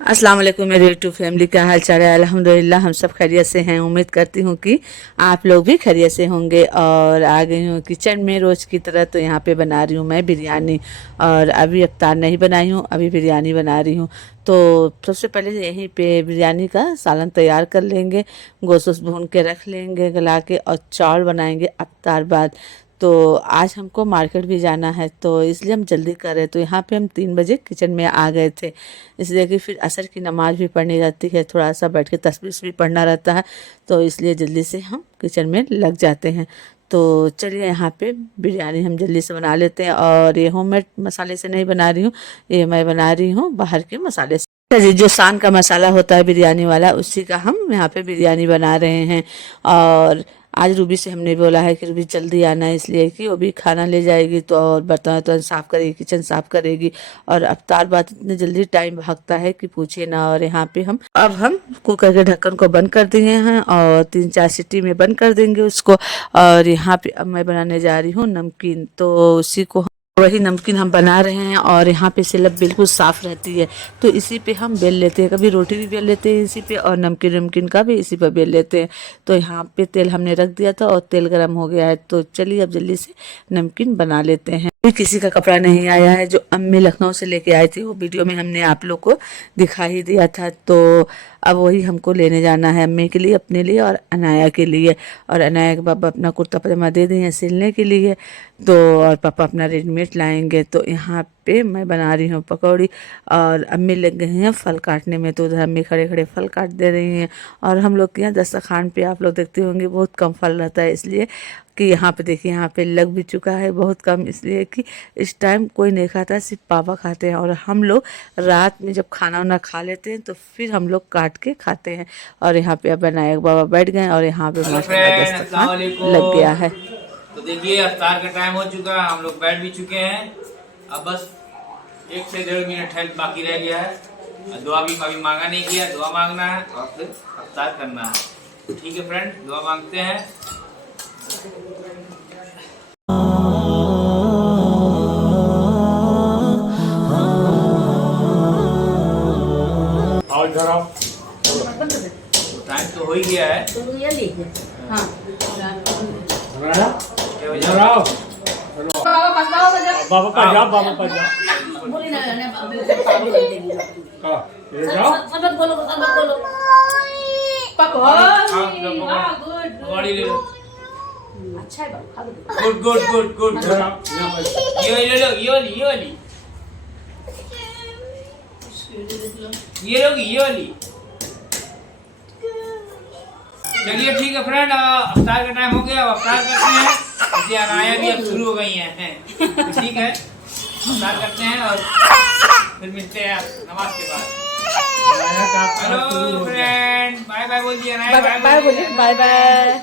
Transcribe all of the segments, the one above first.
अस्सलाम वालेकुम मेरे यूट्यूब फैमिली, का हाल चाल है। अल्हम्दुलिल्लाह हम सब खैरियत से हैं। उम्मीद करती हूँ कि आप लोग भी खैरियत से होंगे। और आ गई हूँ किचन में रोज़ की तरह। तो यहाँ पे बना रही हूँ मैं बिरयानी, और अभी अफ्तार नहीं बनाई हूँ, अभी बिरयानी बना रही हूँ। तो सबसे पहले यहीं पे बिरयानी का सालन तैयार कर लेंगे, गोश्त वोश्त भून के रख लेंगे गला के, और चावल बनाएंगे अफ्तार बाद। तो आज हमको मार्केट भी जाना है, तो इसलिए हम जल्दी कर रहे हैं। तो यहाँ पे हम 3 बजे किचन में आ गए थे, इसलिए कि फिर असर की नमाज़ भी पढ़नी रहती है, थोड़ा सा बैठ के तस्बीह भी पढ़ना रहता है। तो इसलिए जल्दी से हम किचन में लग जाते हैं। तो चलिए यहाँ पे बिरयानी हम जल्दी से बना लेते हैं। और ये होममेड मसाले से नहीं बना रही हूँ, ये मैं बना रही हूँ बाहर के मसाले से। चलिए, जो शान का मसाला होता है बिरयानी वाला, उसी का हम यहाँ पे बिरयानी बना रहे हैं। और आज रूबी से हमने बोला है कि रूबी जल्दी आना है, इसलिए कि वो भी खाना ले जाएगी, तो और बर्तन वर्तन साफ़ करेगी, किचन साफ़ करेगी। और अफ्तार बाद इतने जल्दी टाइम भागता है कि पूछिए ना। और यहाँ पे हम कुकर के ढक्कन को बंद कर दिए हैं, और 3-4 सीटी में बंद कर देंगे उसको। और यहाँ पे अब मैं बनाने जा रही हूँ नमकीन, तो उसी को वही नमकीन हम बना रहे हैं। और यहाँ पे सिलप बिल्कुल साफ़ रहती है, तो इसी पे हम बेल लेते हैं। कभी रोटी भी बेल लेते हैं इसी पे, और नमकीन नमकीन का भी इसी पे बेल लेते हैं। तो यहाँ पे तेल हमने रख दिया था, और तेल गर्म हो गया है। तो चलिए अब जल्दी से नमकीन बना लेते हैं। अभी किसी का कपड़ा नहीं आया है, जो अम्मी लखनऊ से लेके आई थी, वो वीडियो में हमने आप लोग को दिखा ही दिया था। तो अब वही हमको लेने जाना है, अम्मी के लिए, अपने लिए, और अनाया के लिए। और अनाया के पापा अपना कुर्ता पजामा दे दिए हैं सिलने के लिए। तो और पापा अपना रेडीमेड लाएंगे। तो यहाँ पे मैं बना रही हूँ पकौड़ी, और अम्मी लग गई हैं फल काटने में। तो उधर अम्मी खड़े खड़े फल काट दे रही हैं। और हम लोग के यहाँ दस्तरखान पे आप लोग देखते होंगे बहुत कम फल रहता है, इसलिए कि यहाँ पे देखिए, यहाँ पे लग भी चुका है बहुत कम, इसलिए कि इस टाइम कोई नहीं खाता, सिर्फ पापा खाते हैं। और हम लोग रात में जब खाना वाना खा लेते हैं, तो फिर हम लोग काट के खाते हैं। और यहाँ पे अब विनायक बाबा बैठ गए, और यहाँ पे माशाल्लाह दस्तरखान लग गया है। तो देखिए अफ्तार का टाइम हो चुका है, हम लोग बैठ भी चुके हैं। अब बस 1 से 1.5 मिनट हेल्प बाकी रह गया है। दुआ भी कभी मांगा नहीं किया, दुआ मांगना है और फिर अफ्तार करना है। ठीक है फ्रेंड, दुआ मांगते हैं। और जरा टाइम तो हो ही गया है। हाँ। बाबा पास जाओ, बाबा पास जाओ। ये जाओ। गाड़ी ले लो। अच्छा है बाबा। Good good good good. ये ले लो, ये वाली, ये वाली। ये लोगी, ये वाली। चलिए ठीक है फ्रेंड, अफ्तार का टाइम हो गया, अब अफ्तार करते हैं। इसलिए अनाया भी अब शुरू हो गई हैं। ठीक है, अफ्तार करते हैं और फिर मिलते हैं नमाज के बाद। हेलो फ्रेंड, बाय बाय बोल दिया अनाया, बाय बाय बोलिए, बाय बाय।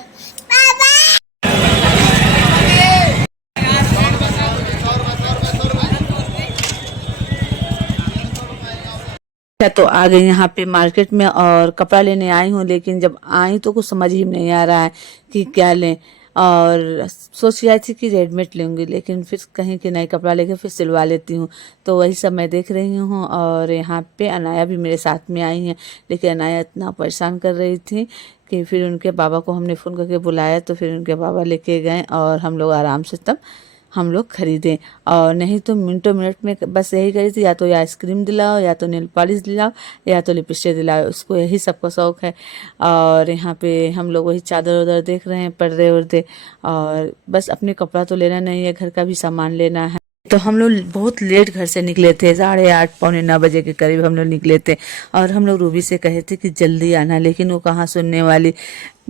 तो आ गई यहाँ पे मार्केट में, और कपड़ा लेने आई हूँ। लेकिन जब आई तो कुछ समझ ही नहीं आ रहा है कि क्या लें। और सोच रही थी कि रेडीमेड लूँगी, लेकिन फिर कहीं कि नहीं, कपड़ा लेके फिर सिलवा लेती हूँ। तो वही सब मैं देख रही हूँ। और यहाँ पे अनाया भी मेरे साथ में आई हैं, लेकिन अनाया इतना परेशान कर रही थी कि फिर उनके बाबा को हमने फ़ोन करके बुलाया। तो फिर उनके बाबा लेके गए, और हम लोग आराम से तब हम लोग खरीदें। और नहीं तो मिनटों मिनट में बस यही करी थी, या तो या आइसक्रीम दिलाओ, या तो नेल पॉलिश दिलाओ, या तो लिपस्टिक दिलाओ, उसको यही सबका शौक़ है। और यहाँ पे हम लोग वही चादर उधर देख रहे हैं, पर्दे उर्दे। और बस अपने कपड़ा तो लेना नहीं है, घर का भी सामान लेना है। तो हम लोग बहुत लेट घर से निकले थे, 8:30 पौने 9 बजे के करीब हम लोग निकले थे। और हम लोग रूबी से कहे थे कि जल्दी आना, लेकिन वो कहाँ सुनने वाली।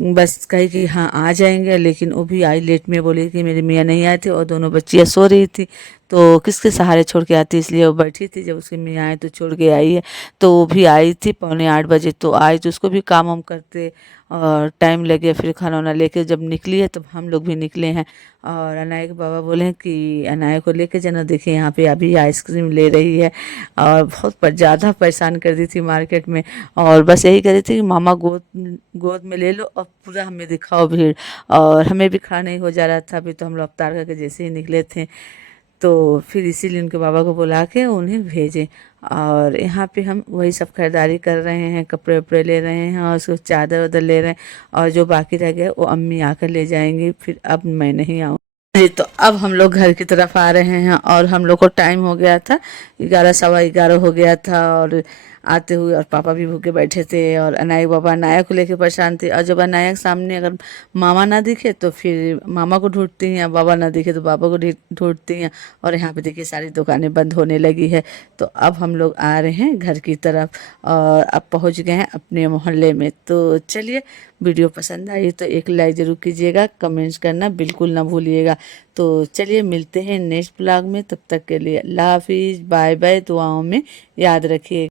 बस कही कि हाँ आ जाएंगे, लेकिन वो भी आई लेट में। बोली कि मेरे मियाँ नहीं आए थे, और दोनों बच्चियाँ सो रही थी, तो किसके सहारे छोड़ के आती, इसलिए वो बैठी थी। जब उसके मियाँ आए तो छोड़ के आई है। तो वो भी आई थी पौने 8 बजे, तो आई तो उसको भी काम वाम करते और टाइम लगे। फिर खाना वाना लेके जब निकली है, तब हम लोग भी निकले हैं। और अनाया के बाबा बोले हैं कि अनाया को लेके जाना, देखिए यहाँ पे अभी आइसक्रीम ले रही है। और बहुत ज़्यादा परेशान कर दी थी मार्केट में। और बस यही कह रही थी कि मामा गोद गोद में ले लो, और पूरा हमें दिखाओ भीड़। और हमें भी खड़ा नहीं हो जा रहा था। अभी तो हम लोग अवतार करके जैसे ही निकले थे, तो फिर इसीलिए उनके बाबा को बुला के उन्हें भेजे। और यहाँ पे हम वही सब खरीदारी कर रहे हैं, कपड़े वपड़े ले रहे हैं और उसको चादर वादर ले रहे हैं, और जो बाकी रह गया वो अम्मी आकर ले जाएंगी, फिर अब मैं नहीं आऊँ। तो अब हम लोग घर की तरफ आ रहे हैं और हम लोग को टाइम हो गया था, 11 सवा 11 हो गया था, और आते हुए और पापा भी भूखे बैठे थे और अनायक बाबा अनायक को लेके परेशान थे। और जब अनायक सामने अगर मामा ना दिखे तो फिर मामा को ढूंढती हैं, बाबा ना दिखे तो बाबा को ढूंढती हैं। और यहाँ पे देखिए सारी दुकानें बंद होने लगी है। तो अब हम लोग आ रहे हैं घर की तरफ और अब पहुँच गए हैं अपने मोहल्ले में। तो चलिए, वीडियो पसंद आई तो एक लाइक ज़रूर कीजिएगा, कमेंट्स करना बिल्कुल ना भूलिएगा। तो चलिए मिलते हैं नेक्स्ट ब्लॉग में, तब तक के लिए अल्लाह हाफिज़, बाय बाय, दुआओं में याद रखिए।